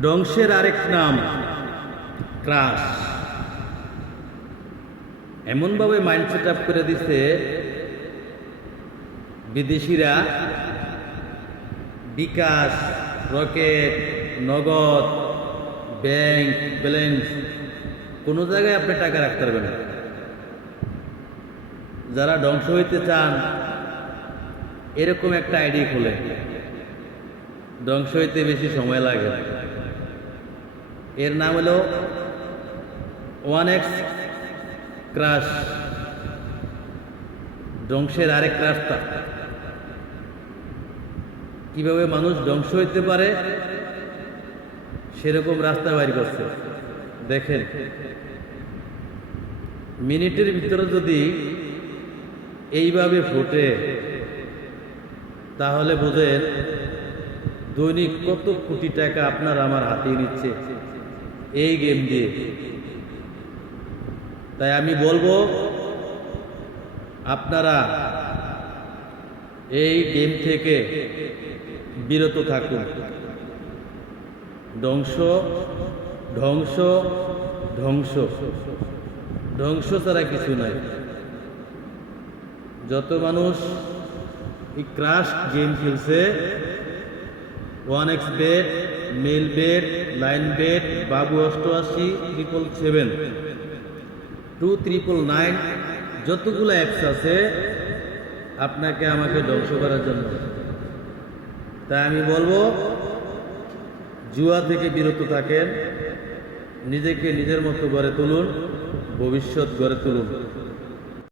ধ্বংসের আরেক নাম ক্রাশ। এমনভাবে মাইন্ড সেট আপ করে দিছে বিদেশিরা, বিকাশ, রকেট, নগদ, ব্যাংক ব্যালেন্স কোনো জায়গায় আপনি টাকা রাখতে পারবেন না। যারা ধ্বংস হইতে চান এরকম একটা আইডি খোলে, ধ্বংস হইতে বেশি সময় লাগে। এর নাম হলো 1x ক্রাশ, ধ্বংসের আরেক রাস্তা। কিভাবে মানুষ ধ্বংস হইতে পারে সেরকম রাস্তা বাইর করছে। দেখেন, মিনিটের ভিতরে যদি এইভাবে ফুটে তাহলে বোঝেন দৈনিক কত কোটি টাকা আপনার আমার হাতিয়ে নিচ্ছে এই গেম দিয়ে। তাই আমি বলবো আপনারা এই গেম থেকে বিরত থাকুন। ধ্বংস ধ্বংস ধ্বংস ধ্বংস ছাড়া কিছু নাই। যত মানুষ এই ক্রাশ গেম খেলছে, 1x bet, Melbet, Linebet, Babu 88, 777, 2999, যতগুলো অ্যাপস আছে আপনাকে আমাকে ধ্বংস করার জন্য। তাই আমি বলবো জুয়া থেকে বিরত থাকেন, নিজেকে নিজের মতো গড়ে তুলুন, ভবিষ্যৎ গড়ে তুলুন।